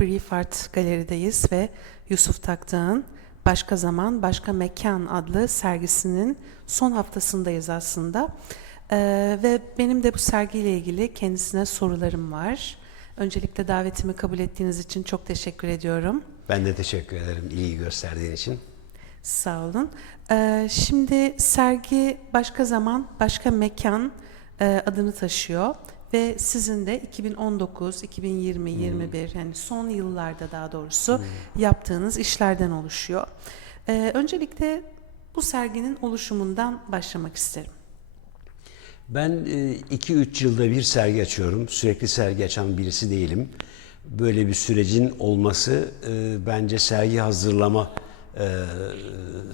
Brief Art Galeri'deyiz ve Yusuf Taktağ'ın Başka Zaman, Başka Mekan adlı sergisinin son haftasındayız aslında. Ee, ve benim de bu sergiyle ilgili kendisine sorularım var. Öncelikle davetimi kabul ettiğiniz için çok teşekkür ediyorum. Ben de teşekkür ederim ilgi gösterdiğin için. Sağ olun. Ee, şimdi sergi Başka Zaman, Başka Mekan e, adını taşıyor ve sizin de 2019, 2020, 21 yani son yıllarda daha doğrusu yaptığınız işlerden oluşuyor. Ee, öncelikle bu serginin oluşumundan başlamak isterim. Ben 2-3 yılda bir sergi açıyorum. Sürekli sergi açan birisi değilim. Böyle bir sürecin olması e, bence sergi hazırlama e,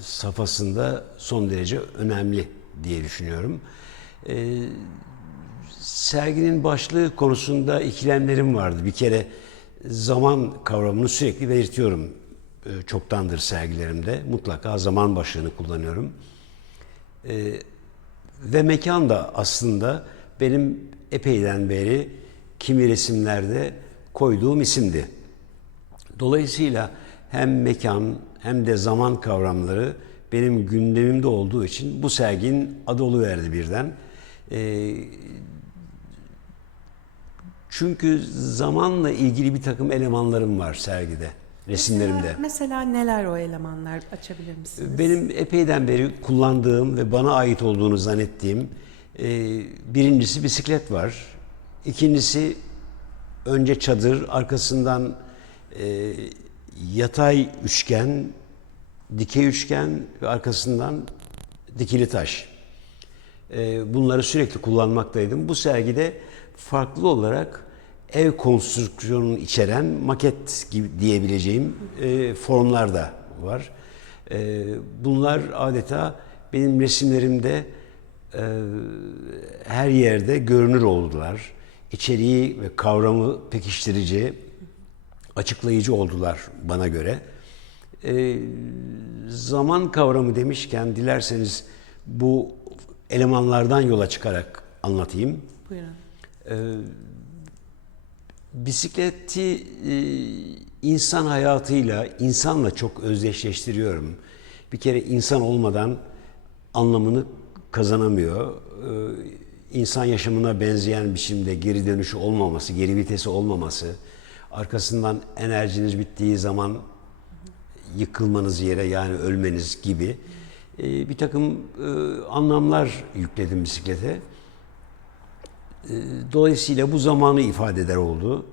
safhasında son derece önemli diye düşünüyorum. E, serginin başlığı konusunda ikilemlerim vardı. Bir kere zaman kavramını sürekli belirtiyorum. E, çoktandır sergilerimde. Mutlaka zaman başlığını kullanıyorum. E, ve mekan da aslında benim epeyden beri kimi resimlerde koyduğum isimdi. Dolayısıyla hem mekan hem de zaman kavramları benim gündemimde olduğu için bu serginin adı oluverdi birden. Ee, çünkü zamanla ilgili bir takım elemanlarım var sergide, resimlerimde. Mesela, mesela neler o elemanlar açabilir misiniz? Benim epeyden beri kullandığım ve bana ait olduğunu zannettiğim e, birincisi bisiklet var. İkincisi önce çadır, arkasından e, yatay üçgen, dikey üçgen ve arkasından dikili taş. E, bunları sürekli kullanmaktaydım. Bu sergide farklı olarak ev konstrüksiyonunu içeren maket gibi diyebileceğim e, formlar da var. E, bunlar adeta benim resimlerimde e, her yerde görünür oldular. İçeriği ve kavramı pekiştirici, açıklayıcı oldular bana göre. E, zaman kavramı demişken dilerseniz bu elemanlardan yola çıkarak anlatayım. Buyurun. Bisikleti e, insan hayatıyla, insanla çok özdeşleştiriyorum. Bir kere insan olmadan anlamını kazanamıyor. E, İnsan yaşamına benzeyen biçimde geri dönüşü olmaması, geri vitesi olmaması, arkasından enerjiniz bittiği zaman yıkılmanız yere yani ölmeniz gibi e, bir takım anlamlar yükledim bisiklete. Dolayısıyla bu zamanı ifade eder oldu.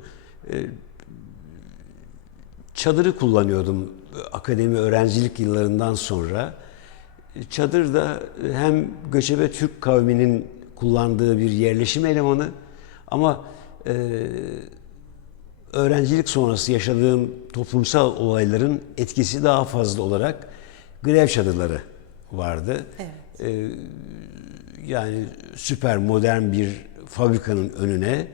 Çadırı kullanıyordum akademi öğrencilik yıllarından sonra. Çadır da hem göçebe Türk kavminin kullandığı bir yerleşim elemanı ama öğrencilik sonrası yaşadığım toplumsal olayların etkisi daha fazla olarak grev çadırları vardı. Evet. yani süper modern bir fabrikanın önüne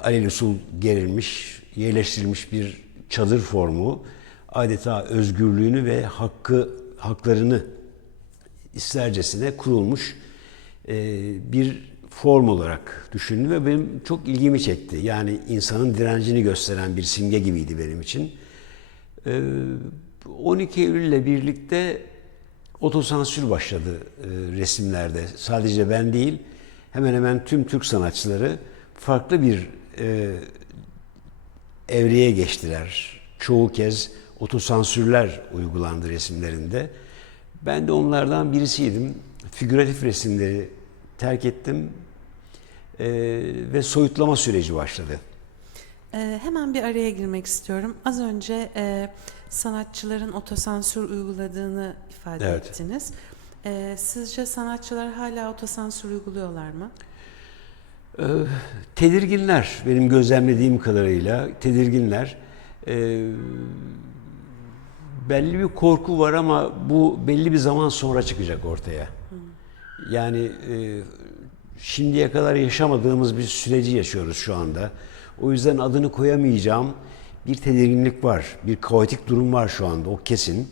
alelüsul gerilmiş, yerleştirilmiş bir çadır formu adeta özgürlüğünü ve hakkı haklarını istercesine kurulmuş bir form olarak düşündüm ve benim çok ilgimi çekti. Yani insanın direncini gösteren bir simge gibiydi benim için. 12 Eylül ile birlikte otosansür başladı resimlerde. Sadece ben değil, hemen hemen tüm Türk sanatçıları farklı bir e, evreye geçtiler. Çoğu kez otosansürler uygulandı resimlerinde. Ben de onlardan birisiydim. Figüratif resimleri terk ettim e, ve soyutlama süreci başladı. Ee, hemen bir araya girmek istiyorum. Az önce e, sanatçıların otosansür uyguladığını ifade Evet. ettiniz. Ee, sizce sanatçılar hala otosansür uyguluyorlar mı? Ee, tedirginler benim gözlemlediğim kadarıyla tedirginler. Ee, belli bir korku var ama bu belli bir zaman sonra çıkacak ortaya. Yani e, şimdiye kadar yaşamadığımız bir süreci yaşıyoruz şu anda. O yüzden adını koyamayacağım bir tedirginlik var, bir kaotik durum var şu anda o kesin.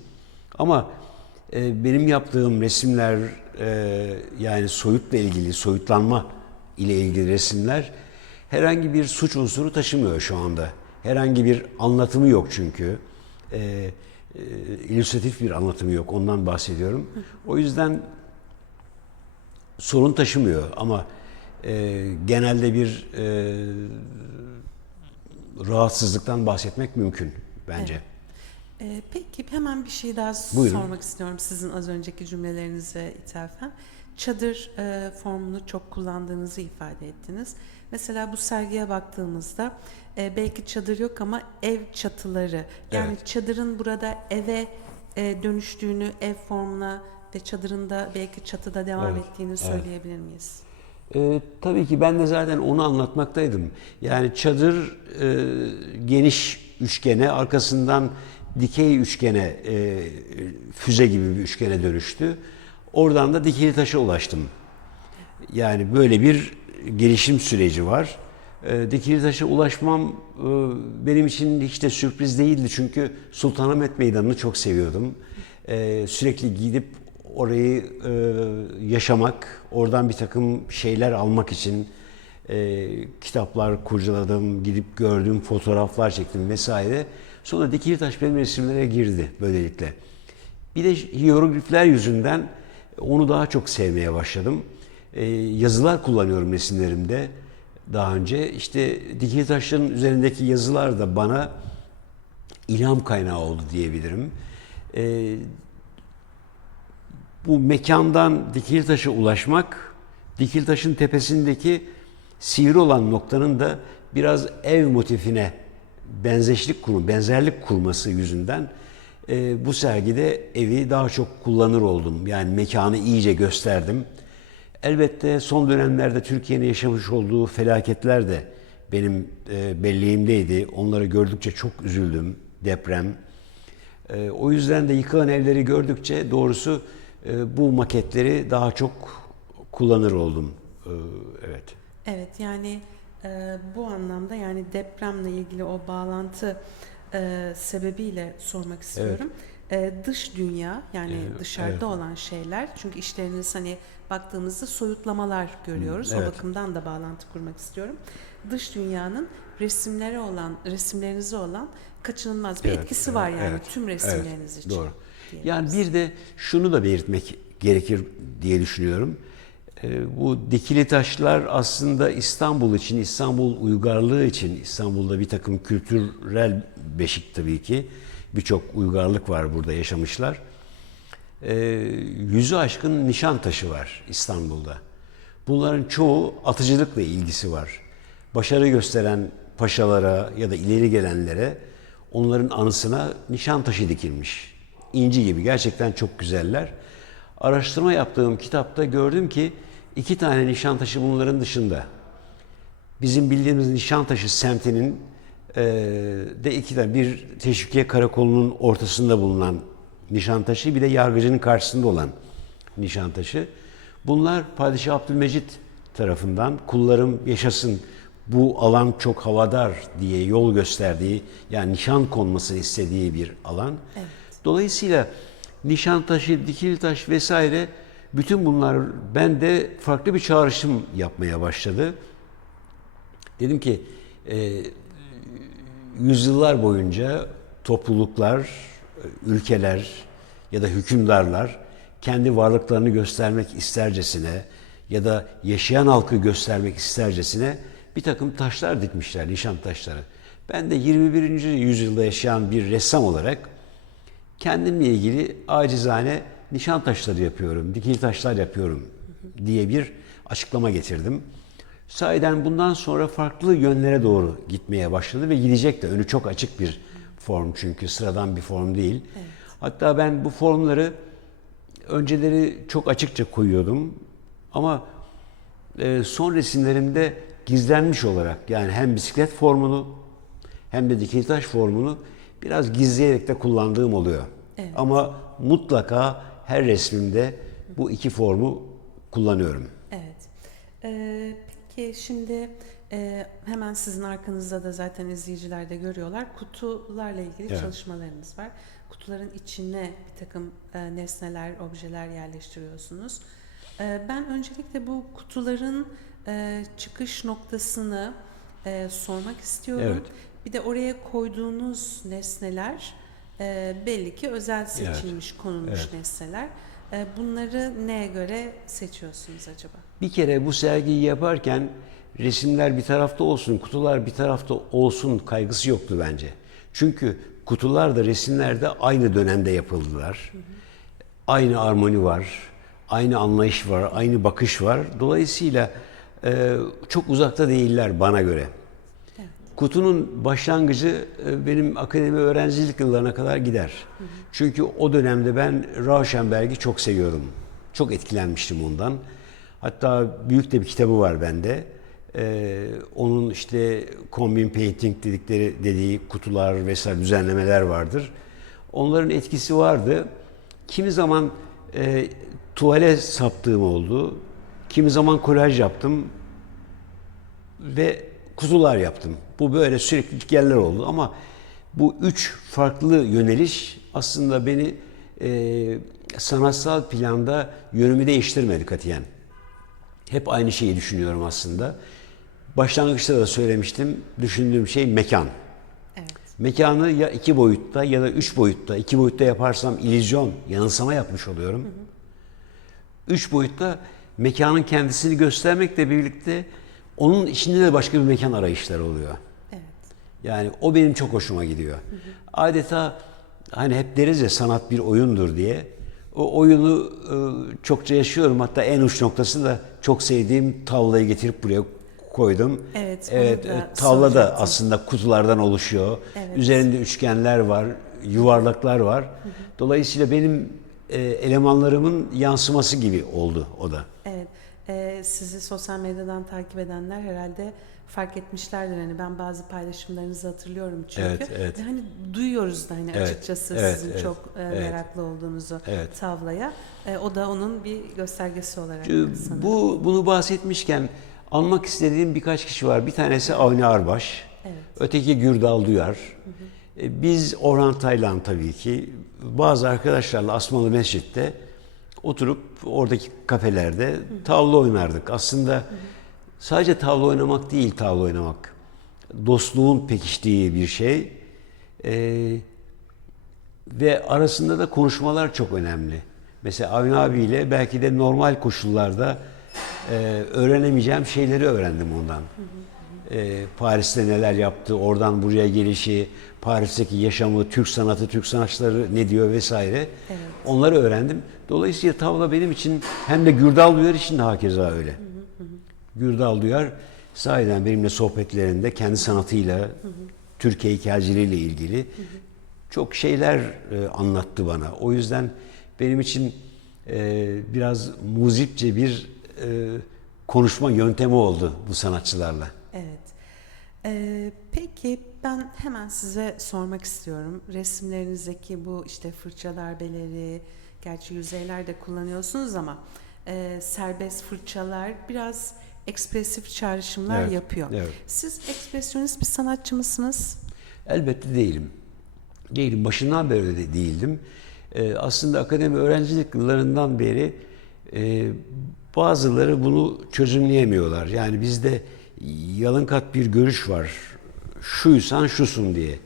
Ama e, benim yaptığım resimler e, yani soyutla ilgili, soyutlanma ile ilgili resimler herhangi bir suç unsuru taşımıyor şu anda. Herhangi bir anlatımı yok çünkü. E, e, illüstratif bir anlatımı yok. Ondan bahsediyorum. O yüzden sorun taşımıyor ama e, genelde bir e, rahatsızlıktan bahsetmek mümkün bence. Ee, peki hemen bir şey daha Buyurun. sormak istiyorum sizin az önceki cümlelerinize ithafen. Çadır e, formunu çok kullandığınızı ifade ettiniz. Mesela bu sergiye baktığımızda e, belki çadır yok ama ev çatıları. Yani Evet. çadırın burada eve e, dönüştüğünü, ev formuna ve çadırın da belki çatıda devam Evet, ettiğini evet. söyleyebilir miyiz? Ee, tabii ki ben de zaten onu anlatmaktaydım. Yani çadır e, geniş üçgene, arkasından dikey üçgene, e, füze gibi bir üçgene dönüştü. Oradan da dikili taşa ulaştım. Yani böyle bir gelişim süreci var. E, dikili taşa ulaşmam e, benim için hiç de sürpriz değildi. Çünkü Sultanahmet Meydanı'nı çok seviyordum. E, sürekli gidip orayı e, yaşamak, oradan bir takım şeyler almak için e, kitaplar kurcaladım, gidip gördüm, fotoğraflar çektim vesaire. Sonra dikili taş benim resimlere girdi böylelikle. Bir de hieroglifler yüzünden onu daha çok sevmeye başladım. Ee, yazılar kullanıyorum resimlerimde daha önce. İşte dikili taşların üzerindeki yazılar da bana ilham kaynağı oldu diyebilirim. Ee, bu mekandan dikili taşa ulaşmak, dikili taşın tepesindeki sivri olan noktanın da biraz ev motifine benzeşlik kurma, benzerlik kurması yüzünden e, bu sergide evi daha çok kullanır oldum. Yani mekanı iyice gösterdim. Elbette son dönemlerde Türkiye'nin yaşamış olduğu felaketler de benim e, belleğimdeydi. Onları gördükçe çok üzüldüm. Deprem. E, o yüzden de yıkılan evleri gördükçe doğrusu e, bu maketleri daha çok kullanır oldum. E, evet. Evet yani e, bu anlamda yani depremle ilgili o bağlantı e, sebebiyle sormak istiyorum. E, dış dünya yani Evet, dışarıda evet. olan şeyler çünkü işleriniz hani baktığımızda soyutlamalar görüyoruz. O evet. bakımdan da bağlantı kurmak istiyorum. Dış dünyanın resimlere olan resimlerinize olan kaçınılmaz bir Evet, etkisi evet, var yani evet, tüm resimleriniz için. Doğru. Yani bir de şunu da belirtmek gerekir diye düşünüyorum. Ee, bu dikili taşlar aslında İstanbul için, İstanbul uygarlığı için, İstanbul'da bir takım kültürel beşik tabii ki. Birçok uygarlık var burada yaşamışlar. Ee, yüzü aşkın nişan taşı var İstanbul'da. Bunların çoğu atıcılıkla ilgisi var. Başarı gösteren paşalara ya da ileri gelenlere onların anısına nişan taşı dikilmiş. İnci gibi gerçekten çok güzeller. Araştırma yaptığım kitapta gördüm ki iki tane nişan taşı bunların dışında. Bizim bildiğimiz Nişantaşı semtinin e, de iki tane bir Teşvikiye Karakolu'nun ortasında bulunan Nişantaşı bir de yargıcının karşısında olan Nişantaşı. Bunlar Padişah Abdülmecit tarafından kullarım yaşasın bu alan çok havadar diye yol gösterdiği yani nişan konmasını istediği bir alan. Evet. Dolayısıyla Nişantaşı, Dikilitaş vesaire bütün bunlar bende farklı bir çağrışım yapmaya başladı. Dedim ki e, yüzyıllar boyunca topluluklar, ülkeler ya da hükümdarlar kendi varlıklarını göstermek istercesine ya da yaşayan halkı göstermek istercesine bir takım taşlar dikmişler, nişan taşları. Ben de 21. yüzyılda yaşayan bir ressam olarak kendimle ilgili acizane nişan taşları yapıyorum, dikili taşlar yapıyorum diye bir açıklama getirdim. Sahiden bundan sonra farklı yönlere doğru gitmeye başladı ve gidecek de önü çok açık bir form çünkü sıradan bir form değil. Hatta ben bu formları önceleri çok açıkça koyuyordum ama e, son resimlerimde gizlenmiş olarak yani hem bisiklet formunu hem de dikili taş formunu biraz gizleyerek de kullandığım oluyor. Evet. Ama mutlaka her resmimde bu iki formu kullanıyorum. Evet. Ee, peki şimdi e, hemen sizin arkanızda da zaten izleyiciler de görüyorlar. Kutularla ilgili Evet. çalışmalarınız var. Kutuların içine bir takım e, nesneler, objeler yerleştiriyorsunuz. E, ben öncelikle bu kutuların e, çıkış noktasını e, sormak istiyorum. Evet. Bir de oraya koyduğunuz nesneler e, belli ki özel seçilmiş, konulmuş Evet. nesneler. E, bunları neye göre seçiyorsunuz acaba? Bir kere bu sergiyi yaparken resimler bir tarafta olsun, kutular bir tarafta olsun kaygısı yoktu bence. Çünkü kutular da resimler de aynı dönemde yapıldılar. Aynı armoni var, aynı anlayış var, aynı bakış var. Dolayısıyla e, çok uzakta değiller bana göre. Kutunun başlangıcı e, benim akademi öğrencilik yıllarına kadar gider. Çünkü o dönemde ben Rauschenberg'i çok seviyorum. Çok etkilenmiştim ondan. Hatta büyük de bir kitabı var bende. Ee, onun işte combine painting dedikleri dediği kutular vesaire düzenlemeler vardır. Onların etkisi vardı. Kimi zaman e, tuvale saptığım oldu. Kimi zaman kolaj yaptım ve kutular yaptım. Bu böyle sürekli yerler oldu ama bu üç farklı yöneliş aslında beni e, sanatsal planda yönümü değiştirmedi katiyen. Hep aynı şeyi düşünüyorum aslında. Başlangıçta da söylemiştim. Düşündüğüm şey mekan. Evet. Mekanı ya iki boyutta ya da üç boyutta. iki boyutta yaparsam illüzyon, yanılsama yapmış oluyorum. Üç boyutta mekanın kendisini göstermekle birlikte onun içinde de başka bir mekan arayışları oluyor. Evet. Yani o benim çok hoşuma gidiyor. Adeta hani hep deriz ya sanat bir oyundur diye. O oyunu e, çokça yaşıyorum. Hatta en uç noktası da çok sevdiğim tavlayı getirip buraya koydum. Evet, evet da e, tavla da soracaktım. aslında kutulardan oluşuyor. Evet. Üzerinde üçgenler var, yuvarlaklar var. Dolayısıyla benim e, elemanlarımın yansıması gibi oldu o da. Evet. Sizi sosyal medyadan takip edenler herhalde fark etmişlerdir. Hani ben bazı paylaşımlarınızı hatırlıyorum çünkü. Evet, evet. Ve hani duyuyoruz da hani Evet, açıkçası evet, sizin evet, çok e, evet. meraklı olduğunuzu Evet. tavlaya. E, o da onun bir göstergesi olarak sanırım. Bu bunu bahsetmişken anmak istediğim birkaç kişi var. Bir tanesi Avni Arbaş. Evet. Öteki Gürdal Duyar. Ee, Biz Orhan Taylan tabii ki bazı arkadaşlarla Asmalı Mescid'de oturup oradaki kafelerde tavla oynardık. Aslında sadece tavla oynamak değil tavla oynamak. Dostluğun pekiştiği bir şey. Ee, ve arasında da konuşmalar çok önemli. Mesela Avni abiyle belki de normal koşullarda e, öğrenemeyeceğim şeyleri öğrendim ondan. E, Paris'te neler yaptı, oradan buraya gelişi, Paris'teki yaşamı, Türk sanatı, Türk sanatçıları ne diyor vesaire. Onları öğrendim. Dolayısıyla tavla benim için hem de Gürdal Duyar için de hakeza öyle. Gürdal Duyar sahiden benimle sohbetlerinde kendi sanatıyla, Türkiye hikayeciliğiyle ilgili çok şeyler e, anlattı bana. O yüzden benim için e, biraz muzipçe bir e, konuşma yöntemi oldu bu sanatçılarla. Ee, peki ben hemen size sormak istiyorum. Resimlerinizdeki bu işte fırça darbeleri, gerçi yüzeyler de kullanıyorsunuz ama e, serbest fırçalar biraz ekspresif çağrışımlar Evet, yapıyor. evet. Siz ekspresyonist bir sanatçı mısınız? Elbette değilim. Değilim. Başından beri de değildim. Ee, aslında akademi öğrencilik yıllarından beri e, bazıları bunu çözümleyemiyorlar. Yani bizde yalın kat bir görüş var. Şuysan şusun diye.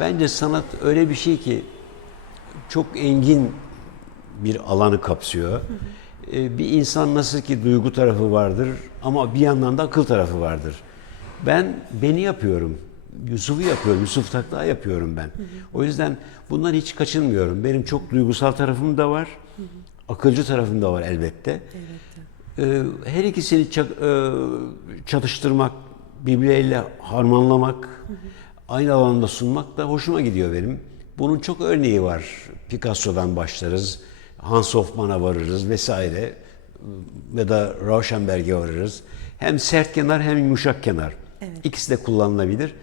Bence sanat öyle bir şey ki çok engin bir alanı kapsıyor. Ee, Bir insan nasıl ki duygu tarafı vardır ama bir yandan da akıl tarafı vardır. Ben beni yapıyorum. Yusuf'u yapıyorum. Yusuf Takla yapıyorum ben. O yüzden bundan hiç kaçınmıyorum. Benim çok duygusal tarafım da var. Akılcı tarafım da var elbette. Ee, Her ikisini e, çatıştırmak, birbirleriyle harmanlamak, aynı alanda sunmak da hoşuma gidiyor benim. Bunun çok örneği var. Picasso'dan başlarız, Hans Hofmann'a varırız vesaire ya da Rauschenberg'e varırız. Hem sert kenar hem yumuşak kenar. Evet. İkisi de kullanılabilir.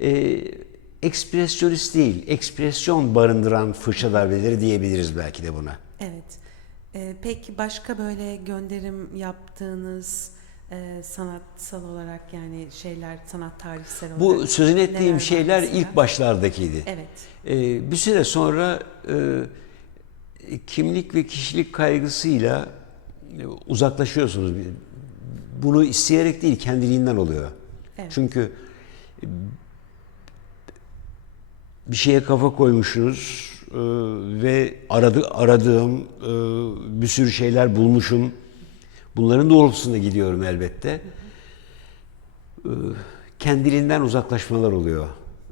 Ee, ekspresyonist değil, ekspresyon barındıran fırça darbeleri diyebiliriz belki de buna. Evet. Ee, peki başka böyle gönderim yaptığınız e, sanatsal olarak yani şeyler, sanat tarihsel olarak Bu sözünü neler ettiğim şeyler mesela? ilk başlardakiydi. Evet. Ee, bir süre sonra e, kimlik ve kişilik kaygısıyla e, uzaklaşıyorsunuz. Bunu isteyerek değil, kendiliğinden oluyor. Evet. Çünkü e, bir şeye kafa koymuşsunuz e, ve aradı, aradığım e, bir sürü şeyler bulmuşum. Bunların doğrultusunda gidiyorum elbette. E, kendiliğinden uzaklaşmalar oluyor.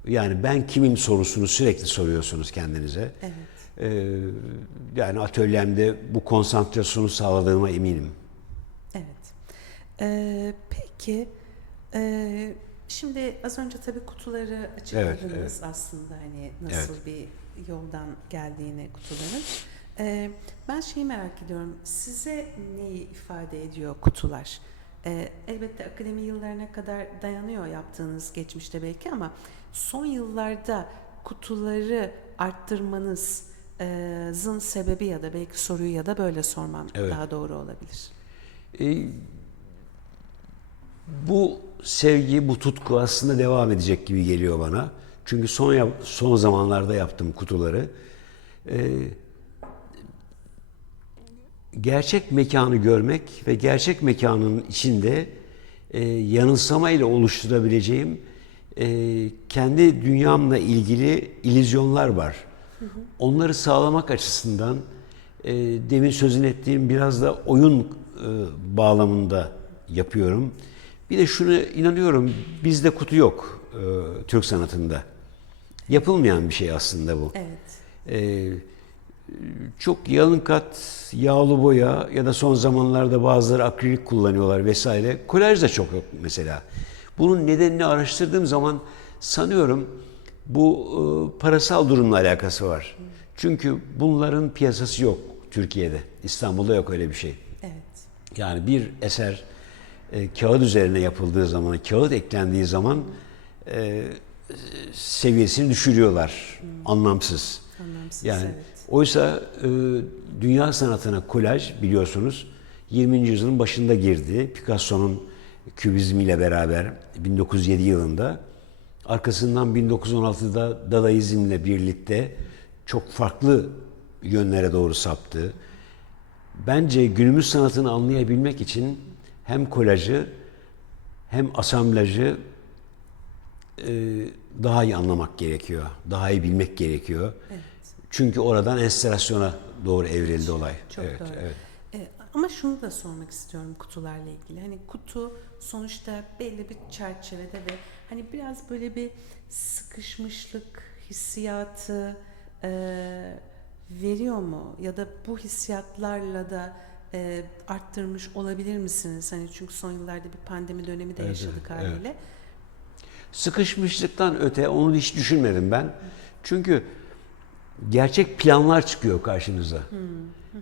Yani ben kimim sorusunu sürekli soruyorsunuz kendinize. Evet. E, yani atölyemde bu konsantrasyonu sağladığıma eminim. Evet. Ee, peki, e, şimdi az önce tabii kutuları açıkladınız Evet, evet. aslında hani nasıl bir yoldan geldiğini kutuların. Ee, ben şeyi merak ediyorum, size neyi ifade ediyor kutular? Ee, elbette akademi yıllarına kadar dayanıyor yaptığınız geçmişte belki ama son yıllarda kutuları arttırmanızın sebebi ya da belki soruyu ya da böyle sormam Evet. daha doğru olabilir. E, bu sevgi, bu tutku aslında devam edecek gibi geliyor bana. Çünkü son yap- son zamanlarda yaptım kutuları. E, gerçek mekanı görmek ve gerçek mekanın içinde e, yanılsamayla oluşturabileceğim e, kendi dünyamla ilgili illüzyonlar var. Onları sağlamak açısından e, demin sözünü ettiğim biraz da oyun e, bağlamında yapıyorum. Bir de şunu inanıyorum, bizde kutu yok e, Türk sanatında. Yapılmayan bir şey aslında bu. Evet. Ee, çok yalın kat yağlı boya ya da son zamanlarda bazıları akrilik kullanıyorlar vesaire. Kolaj da çok yok mesela. Bunun nedenini araştırdığım zaman sanıyorum bu e, parasal durumla alakası var. Çünkü bunların piyasası yok Türkiye'de. İstanbul'da yok öyle bir şey. Evet. Yani bir eser e, kağıt üzerine yapıldığı zaman, kağıt eklendiği zaman e, seviyesini düşürüyorlar. Anlamsız. Anlamsız Yani evet. oysa e, dünya sanatına kolaj biliyorsunuz 20. yüzyılın başında girdi. Picasso'nun kübizmiyle beraber 1907 yılında. Arkasından 1916'da Dadaizmle birlikte çok farklı yönlere doğru saptı. Bence günümüz sanatını anlayabilmek için hem kolajı hem asamblajı e, daha iyi anlamak gerekiyor. Daha iyi bilmek gerekiyor. Evet. Çünkü oradan enstalasyona doğru evrildi olay. Çok evet, doğru. evet. Ee, ama şunu da sormak istiyorum kutularla ilgili. Hani kutu sonuçta belli bir çerçevede ve hani biraz böyle bir sıkışmışlık hissiyatı e, veriyor mu? Ya da bu hissiyatlarla da e, arttırmış olabilir misiniz? Hani çünkü son yıllarda bir pandemi dönemi de Evet, yaşadık evet, haliyle. Sıkışmışlıktan öte onu hiç düşünmedim ben. Çünkü gerçek planlar çıkıyor karşınıza.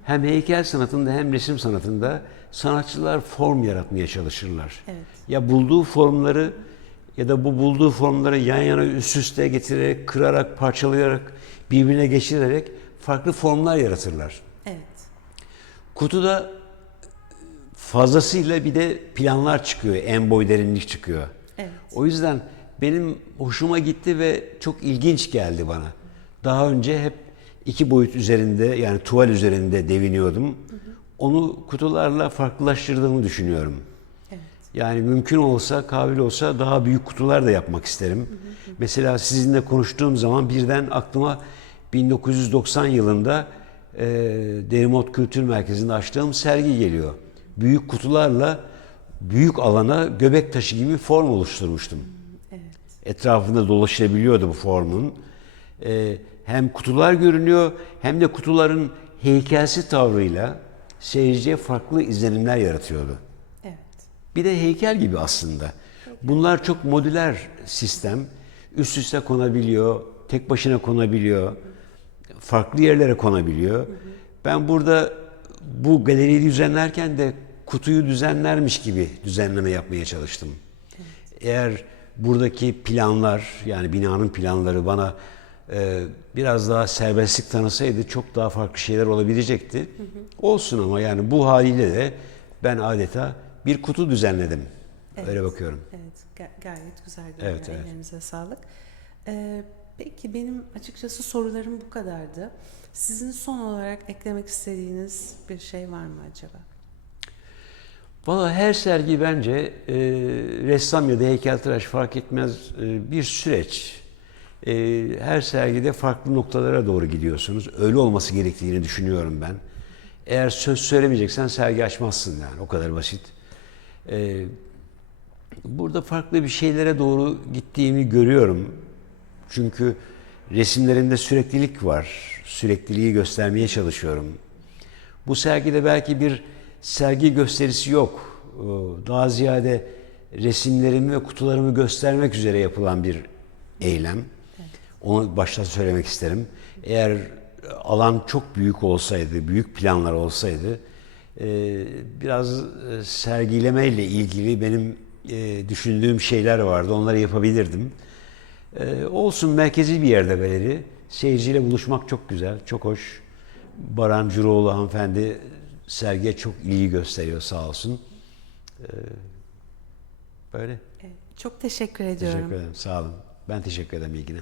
Hem heykel sanatında hem resim sanatında sanatçılar form yaratmaya çalışırlar. Evet. Ya bulduğu formları ya da bu bulduğu formları yan yana üst üste getirerek, kırarak, parçalayarak, birbirine geçirerek farklı formlar yaratırlar. Evet. Kutuda fazlasıyla bir de planlar çıkıyor, en boy derinlik çıkıyor. Evet. O yüzden benim hoşuma gitti ve çok ilginç geldi bana. Daha önce hep iki boyut üzerinde yani tuval üzerinde deviniyordum. Onu kutularla farklılaştırdığımı düşünüyorum. Evet. Yani mümkün olsa, kabil olsa daha büyük kutular da yapmak isterim. Mesela sizinle konuştuğum zaman birden aklıma 1990 yılında e, Derimot Kültür Merkezi'nde açtığım sergi geliyor. Büyük kutularla büyük alana göbek taşı gibi form oluşturmuştum. Evet. Etrafında dolaşabiliyordu bu formun. E, hem kutular görünüyor hem de kutuların heykelsi tavrıyla seyirciye farklı izlenimler yaratıyordu. Evet. Bir de heykel gibi aslında. Bunlar çok modüler sistem. Üst üste konabiliyor, tek başına konabiliyor, farklı yerlere konabiliyor. Ben burada bu galeriyi düzenlerken de kutuyu düzenlermiş gibi düzenleme yapmaya çalıştım. Eğer buradaki planlar yani binanın planları bana e, biraz daha serbestlik tanısaydı çok daha farklı şeyler olabilecekti. Olsun ama yani bu haliyle de ben adeta bir kutu düzenledim. Öyle bakıyorum. Evet, ga- gayet güzel Evet, görünüyor. evet. Ellerinize sağlık. Ee, peki benim açıkçası sorularım bu kadardı. Sizin son olarak eklemek istediğiniz bir şey var mı acaba? Valla her sergi bence e, ressam ya da heykeltıraş fark etmez e, bir süreç. E, her sergide farklı noktalara doğru gidiyorsunuz. Öyle olması gerektiğini düşünüyorum ben. Eğer söz söylemeyeceksen sergi açmazsın yani o kadar basit. E, burada farklı bir şeylere doğru gittiğimi görüyorum. Çünkü resimlerimde süreklilik var. Sürekliliği göstermeye çalışıyorum. Bu sergide belki bir sergi gösterisi yok. Ee, Daha ziyade resimlerimi ve kutularımı göstermek üzere yapılan bir eylem. Onu başta söylemek isterim. Eğer alan çok büyük olsaydı, büyük planlar olsaydı, e, biraz e, sergilemeyle ilgili benim e, düşündüğüm şeyler vardı. Onları yapabilirdim. Olsun merkezi bir yerde galeri. Seyirciyle buluşmak çok güzel, çok hoş. Baran Curoğlu hanımefendi sergiye çok ilgi gösteriyor sağ olsun. E, Böyle. Çok teşekkür ediyorum. Teşekkür ederim. Sağ olun. Ben teşekkür ederim ilgine.